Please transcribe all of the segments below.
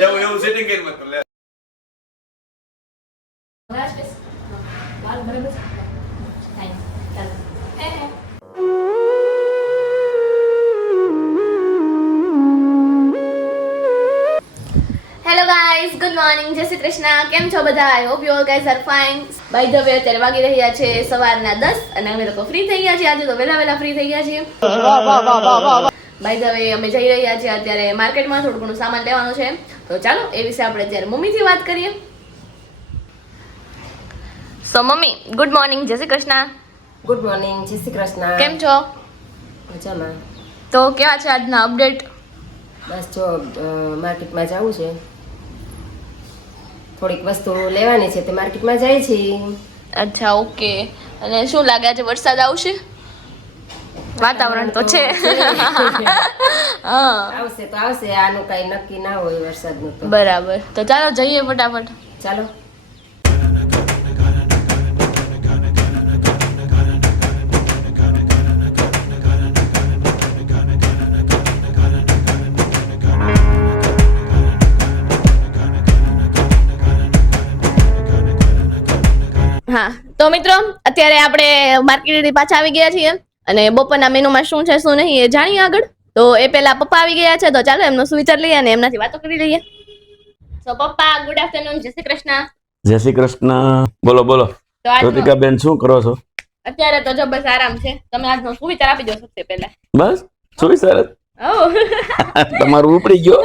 એવું સેટિંગ કરી મત લે. હેલો ગાઈઝ, ગુડ મોર્નિંગ, જય શ્રી કૃષ્ણ. કેમ છો બધા? I hope you all guys are fine. By the way, અત્યારે વાગી રહ્યા છે સવારના 10 અને અમે લોકો ફ્રી થઈ ગયા છીએ. આજે તો વહેલા ફ્રી થઈ ગયા છીએ. બાય ધ વે, અમે જઈ રહ્યા છીએ અત્યારે માર્કેટમાં, થોડું ઘણું સામાન લેવાનું છે. તો ચાલો એ વિશે આપણે અત્યારે મમ્મીથી વાત કરીએ. સો મમ્મી, ગુડ મોર્નિંગ, જય શ્રી કૃષ્ણ. ગુડ મોર્નિંગ, જય શ્રી કૃષ્ણ. કેમ છો? મજામાં. તો કેવા છે આજના અપડેટ? બસ જો માર્કેટમાં જવું છે, થોડીક વસ્તુ લેવાની છે તે માર્કેટમાં જાય છે. અચ્છા, ઓકે. અને શું લાગે આજે વરસાદ આવશે? વાતાવરણ તો છે. હા, આવશે તો આવશે, આનું કઈ નક્કી ના હોય વરસાદનું તો. બરાબર. તો ચાલો જઈએ ફટાફટ. ચાલો. હા, તો મિત્રો અત્યારે આપણે માર્કેટ પાછા આવી ગયા છીએ અને બપોરના મેનુમાં શું છે શું નહીં એ જાણીએ આગળ. તો એ પહેલા પપ્પા આવી ગયા છે, તો ચાલો એમનો સુવિચાર લઈએ અને એમનાથી વાતો કરી લઈએ. તો પપ્પા, ગુડ આફ્ટરનૂન, જય શ્રી કૃષ્ણ. જય શ્રી કૃષ્ણ. બોલો બોલો. તો આજનો કૃતિકાબેન શું કરો છો? અત્યારે તો જો બસ આરામ છે. તમે આજનો સુવિચાર આપી દો સૌથી પહેલા. બસ શું સરસ. ઓહ. તમારું ઉપડી ગયો.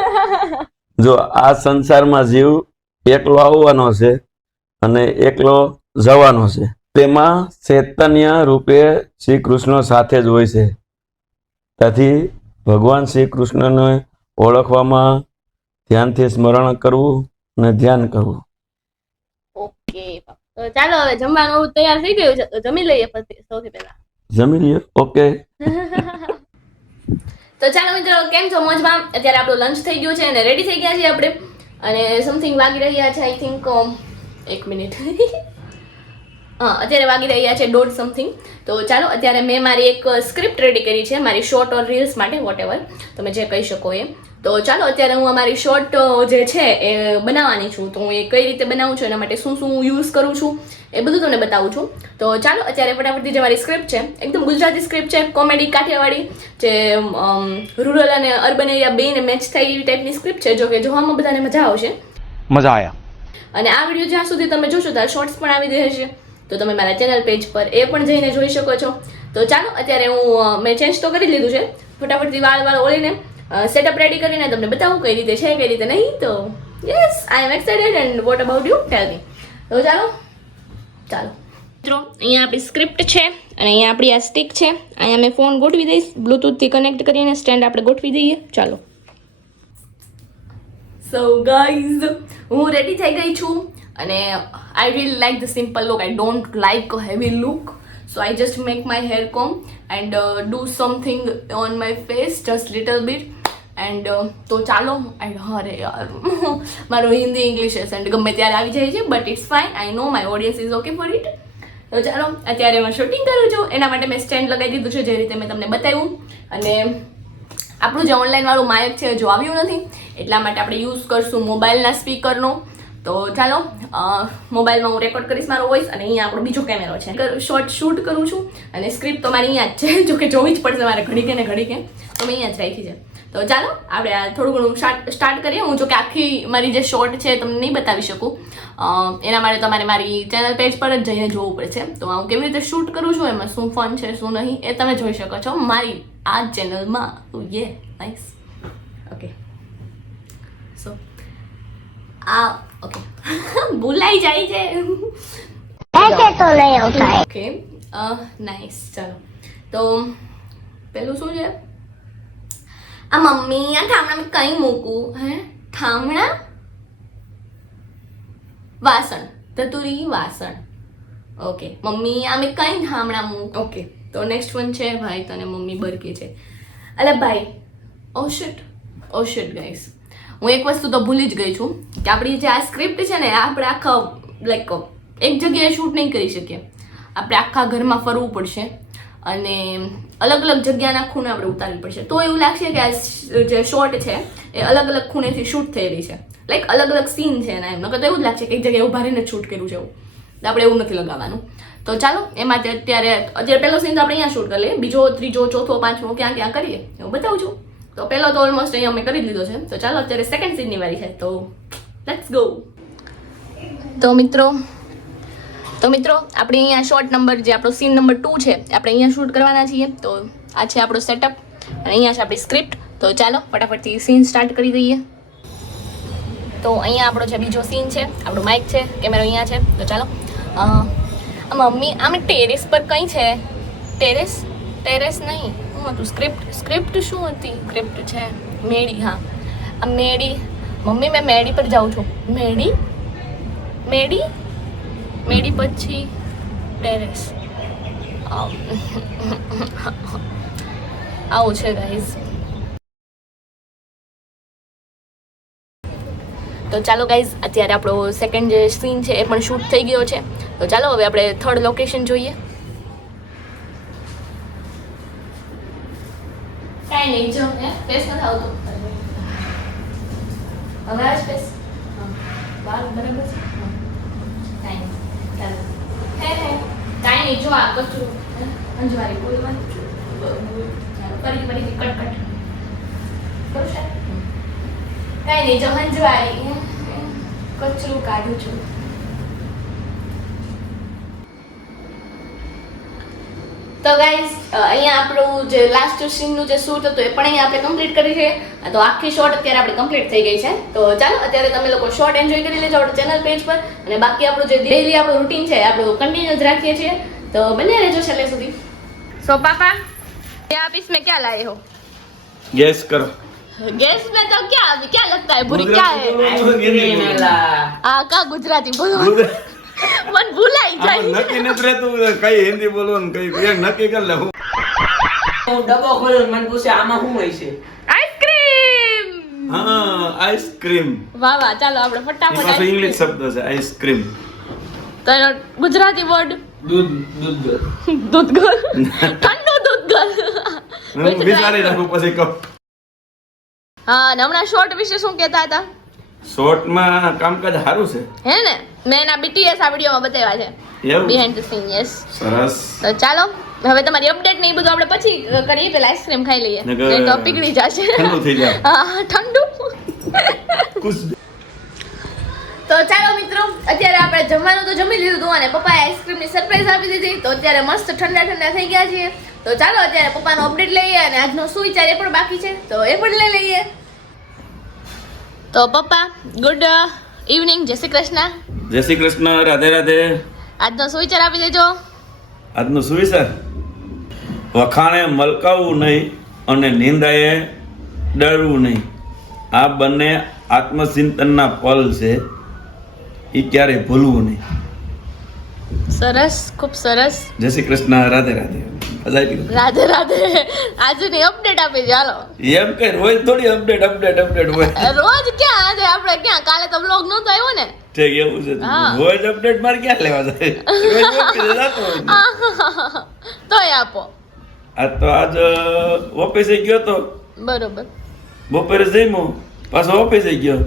જો આ સંસારમાં જીવ એકલો આવવાનો છે અને એકલો જવાનો છે. તેમાં ચૈતન્ય રૂપે શ્રી કૃષ્ણ સાથે જ હોય છે. તેથી ભગવાન શ્રી કૃષ્ણને ઓળખવામાં ધ્યાનથી સ્મરણ કરવું અને ધ્યાન કરવું. ઓકે, તો ચાલો હવે જમવાનું તૈયાર થઈ ગયું છે, તો જમી લઈએ પછી સૌથી પહેલા. જમી લઈએ. ઓકે. તો ચાલો મિત્રો, કેમ છો? મોજમાં. અત્યારે આપણું લંચ થઈ ગયું છે અને રેડી થઈ ગયા છીએ આપણે, અને સમથિંગ વાગી રહ્યા છે આઈ થિંક 1 મિનિટ. હા, અત્યારે વાગી રહ્યા છે 1:30 સમથિંગ. તો ચાલો, અત્યારે મેં મારી એક સ્ક્રિપ્ટ રેડી કરી છે મારી શોર્ટ ઓર રીલ્સ માટે, વોટ એવર તમે જે કહી શકો એ. તો ચાલો, અત્યારે હું અમારી શોર્ટ જે છે એ બનાવવાની છું. તો હું એ કઈ રીતે બનાવું છું, એના માટે શું શું યુઝ કરું છું એ બધું તમને બતાવું છું. તો ચાલો, અત્યારે ફટાફટથી જે મારી સ્ક્રિપ્ટ છે, એકદમ ગુજરાતી સ્ક્રિપ્ટ છે, કોમેડી કાઠિયાવાડી, જે રૂરલ અને અર્બન એરિયા બેને મેચ થાય એવી ટાઈપની સ્ક્રિપ્ટ છે. જો કે જોવામાં બધાને મજા આવશે. મજા આયા. અને આ વિડીયો જ્યાં સુધી તમે જોશો ત્યાં શોર્ટ્સ પણ આવી રહેશે, તો તમે મારા ચેનલ પેજ પર એ પણ જઈને જોઈ શકો છો. તો ચાલો, અત્યારે હું મેં ચેન્જ તો કરી લીધું છે, ફટાફટથી વાળ ઓળીને સેટઅપ રેડી કરીને તમને બતાવું કઈ રીતે છે કઈ રીતે નહીં. તો yes, I am excited and what about you, tell me. તો ચાલો મિત્રો, અહીંયા આપણી સ્ક્રિપ્ટ છે અને અહીંયા આપણી આ સ્ટિક છે. અહીંયા મેં ફોન ગોઠવી દઈશ, બ્લૂટૂથથી કનેક્ટ કરીને સ્ટેન્ડ આપણે ગોઠવી દઈએ. ચાલો. સો ગાઈઝ, હું રેડી થઈ ગઈ છું અને I really like the simple look. I don't like a heavy look, so I just make my hair comb and do something on my face, just little bit. And તો ચાલો, and અરે યાર, મારો Hindi English ascent ગમે ત્યારે આવી જાય છે, but it's fine. I know my audience is okay for it. તો ચાલો, અત્યારે હું શૂટિંગ કરું છું. એના માટે મેં સ્ટેન્ડ લગાવી દીધું છે, જે રીતે મેં તમને બતાવ્યું. અને આપણું જે ઓનલાઈન વાળું માઇક છે જો આવ્યું નથી, એટલા માટે આપણે યુઝ કરશું મોબાઈલના સ્પીકરનો. તો ચાલો, મોબાઈલમાં હું રેકોર્ડ કરીશ મારો વોઇસ, અને અહીંયા આપણો બીજો કેમેરો છે. શોર્ટ શૂટ કરું છું અને સ્ક્રિપ્ટ તો મારી અહીંયા જ છે, જો કે જોવી જ પડશે મારે ઘડીકે ને ઘડીકે, તો મેં અહીંયા જ રાખી છે. તો ચાલો, આપણે આ થોડું ઘણું સ્ટાર્ટ કરીએ. હું જો કે આખી મારી જે શોર્ટ છે તમને નહીં બતાવી શકું, એના માટે તમારે મારી ચેનલ પેજ પર જ જઈને જોવું પડશે. તો હું કેવી રીતે શૂટ કરું છું, એમાં શું ફન છે શું નહીં એ તમે જોઈ શકો છો મારી આ ચેનલમાં. યે નાઇસ. ઓકે, સો આ ઓકે. ભૂલાઈ જાય છે. Okay, nice. ચાલો, તો પેલું શું છે? આ મમ્મી, આ ઠામણામાં કઈ મૂકું? હે, ઠામણા વાસણ, ધતુરી વાસણ. ઓકે મમ્મી, આ મેં કઈ ઠામણા મૂક. ઓકે, તો નેક્સ્ટ વન છે ભાઈ, તને મમ્મી બરકે છે. અલે ભાઈ, ઓ શિટ ગાઈસ, હું એક વસ્તુ તો ભૂલી જ ગઈ છું કે આપણી જે આ સ્ક્રિપ્ટ છે ને, આપણે આખા લાઈક એક જગ્યાએ શૂટ નહીં કરી શકીએ. આપણે આખા ઘરમાં ફરવું પડશે. અને અલગ અલગ જગ્યાના ખૂણે આપણે ઉતારવી પડશે. તો એવું લાગશે કે આ જે શોર્ટ છે એ અલગ અલગ ખૂણેથી શૂટ થયેલી છે, લાઈક અલગ અલગ સીન છે એના. એમ નકર તો એવું જ લાગશે કે એક જગ્યાએ ઉભા રહીને શૂટ કર્યું છે એવું. તો આપણે એવું નથી લગાવવાનું. તો ચાલો એમાં અત્યારે પહેલો સીન તો આપણે અહીંયા શૂટ કરી લઈએ, બીજો, ત્રીજો, ચોથો, પાંચમો ક્યાં ક્યાં કરીએ એવું બતાવું છું. તો પહેલો તો ઓલમોસ્ટ અહીંયા અમે કરી લીધો છે. તો ચાલો અત્યારે સેકન્ડ સીનની વારી છે, તો લેટ્સ ગો. તો મિત્રો આપણે અહીંયા શોર્ટ નંબર જે આપણો સીન નંબર 2 છે આપણે અહીંયા શૂટ કરવાના છીએ. તો આ છે આપણો સેટઅપ અને અહીંયા છે આપણી સ્ક્રિપ્ટ. તો ચાલો ફટાફટથી સીન સ્ટાર્ટ કરી દઈએ. તો અહીંયા આપણો છે બીજો સીન છે, આપણું માઇક છે, કેમેરો અહીંયા છે. તો ચાલો મમ્મી આમ ટેરેસ પર કઈ છે? ટેરેસ નહીં, શું હતું? સ્ક્રિપ્ટ શું હતી? સ્ક્રિપ્ટ છે મેડી. હા આ મેડી. મમ્મી મેં મેડી પર જાઉં છું. મેડી પછી ટેરેસ. આવું છે ગાઈઝ. તો ચાલો ગાઈઝ અત્યારે આપણો સેકન્ડ જે સીન છે એ પણ શૂટ થઈ ગયો છે. તો ચાલો હવે આપણે થર્ડ લોકેશન જોઈએ. કાંઈ નહીં, જો સ્પેસ નથી આવતો. હવે આ સ્પેસ બરાબર છે. કાંઈ નહીં, ચાલો. કાંઈ નહીં, જો આ કચરું અંજવારી બોલવાનું. ચાલો ફરીથી કટ કરું છે. કાંઈ નહીં, જો અંજવારી કચરું કાઢું છું. તો ગાઈઝ અહીંયા આપણું જે લાસ્ટ સીનનું જે શૂટ હતું એ પણ અહીંયા આપણે કમ્પ્લીટ કરી છે. તો આખી શોર્ટ અત્યારે આપણે કમ્પ્લીટ થઈ ગઈ છે. તો ચાલો અત્યારે તમે લોકો શોર્ટ એન્જોય કરી લેજો આપણા ચેનલ પેજ પર, અને બાકી આપણું જે ડેઈલી આપણું રૂટીન છે આપણું કન્ટિન્યુઅસ રાખીએ છીએ. તો બને રહેજો છેલ્લે સુધી. સો પાપા ये आप इसमें क्या लाए हो? ગેસ કરો. गैस में तो क्या लगता है बुरी क्या है? का गुजराती बोलो मन भूलाई જાય. નક્કી નથી રહેતું કઈ હિન્દી બોલવાનું કઈ એક નક્કી કરી લે. હું ડબ્બો ખોલ્યો મને પૂછે આમાં શું હોય છે? આઈસ્ક્રીમ. હા આઈસ્ક્રીમ. વાહ વાહ, ચાલો આપણે ફટાફટ પાછો ઇંગ્લિશ શબ્દ છે આઈસ્ક્રીમ. તો ગુજરાતી વર્ડ દૂધ દૂધ ઠંડુ દૂધ હું વિચારી રાખું પછી કહું. હા ને હમણાં શોર્ટ વિશે શું કહેતા હતા? શોર્ટમાં કામકાજ સારું છે હે ને, મેં એના BTS આ વિડીયોમાં બતાવ્યા છે, એવું? Behind the scene. યસ, સરસ. તો ચાલો હવે તમારી અપડેટ ને એ બધું આપણે પછી કરીએ. પેલા આઈસ્ક્રીમ ખાઈ લઈએ, નહીં તો પીગળી જશે. ઠંડુ થઈ જાય. હા ઠંડુ. તો ચાલો મિત્રો અત્યારે આપણે જમવાનું તો જમી લીધું હતું અને પપ્પાએ આઈસ્ક્રીમની સરપ્રાઈઝ આપી દીધી. તો અત્યારે મસ્ત ઠંડા થઈ ગયા છીએ. તો ચાલો અત્યારે પપ્પાનો અપડેટ લઈએ અને આજનો શું વિચાર એ પણ બાકી છે તો એ પણ લઈ લઈએ. તો પપ્પા ગુડ ઇવનિંગ, જય શ્રી કૃષ્ણ. જય શ્રી કૃષ્ણ, રાધે રાધે. આજનો શું વિચાર આપી દેજો. આજનો સુવિચાર: વખાણે મલકાવવું નહીં અને નિંદાએ ડરવું નહીં. આ બંને આત્મચિંતનના પલ છે, એ ક્યારે ભૂલવું નહીં. સરસ, ખૂબ સરસ. જય શ્રી કૃષ્ણ, રાધે રાધે. રાધે રાધે. આજની અપડેટ આપી દો હાલો. એમ કઈ રોજ થોડી અપડેટ હોય. રોજ ક્યાં? આજે આપણે ક્યાં? કાલે તો બ્લોગ નહોતો આવ્યો ને. ઠીક, એવું છે. હા. રોજ અપડેટ મારે ક્યાં લેવા જાય? રોજ ઓફિસે જતો હોય ને. તોય આપો. આજ ઓફિસે ગયો તો, બરોબર. બપોરે જમ્યો, પાછો ઓફિસે ગયો,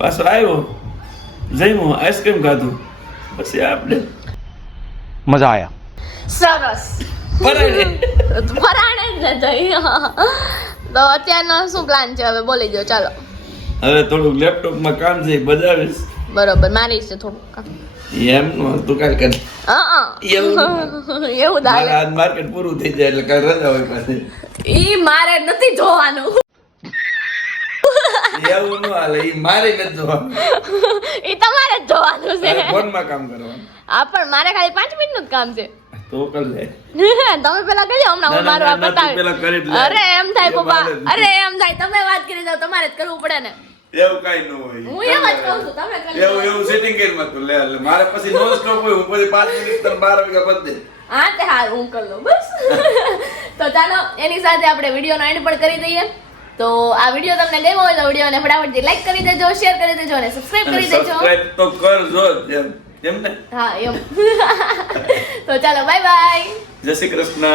પાછો આવ્યો, જમ્યો, આઈસ્ક્રીમ ખાધું, પછી આપણે મજા આયા. સરસ. પરાણે. પરાણે જ ને જઈ. તો અત્યારનો શું પ્લાન છે હવે બોલી દો ચાલો. હવે થોડુંક લેપટોપમાં કામ છે, બજાવીશ. બરોબર, મારી છે થોડું કામ. એમનું તું કાલ કર. એવું દાલે આજ માર્કેટ પૂરું થઈ જાય એટલે કાલ રજા હોય પાછી. ઈ મારે નથી જોવાનું. એવું ન હાલે, ઈ મારે નથી જોવાનું. ઈ તમારે જ જોવાનું છે. ફોનમાં કામ કરવાનું. આ પણ મારે ખાલી 5 મિનિટનું જ કામ છે. તો કર લે. તમે પેલા કરી દો, હમણાં હું મારું આ પેલા કરી જ બતાવી. લે. અરે એમ થાય એ પપ્પા, મારે જ. અરે એમ થાય તમે વાત કરી દો, તમારે જ કરવું પડે ને. એવું કઈ ન હોય. હું એમ જ કહું છું, તમે કરી દો. એવું સેટિંગ કરી મત લે. એટલે મારે પછી નોન સ્ટોપ હોય, હું પછી 5 મિનિટ તને 12 વાગ્યા બદલે. હા તે હારું, હું કરી લઉં બસ. તો ચાલો એની સાથે આપણે વિડીયોનો એન્ડ પણ કરી દઈએ. તો આ વિડીયો તમને ગમ્યો હોય તો વિડીયોને ફટાફટથી લાઈક કરી દેજો, શેર કરી દેજો અને સબસ્ક્રાઇબ કરી દેજો. સબસ્ક્રાઇબ તો કરજો જ એમ ને. હા એમ. તો ચાલો બાય બાય. જય શ્રી કૃષ્ણ.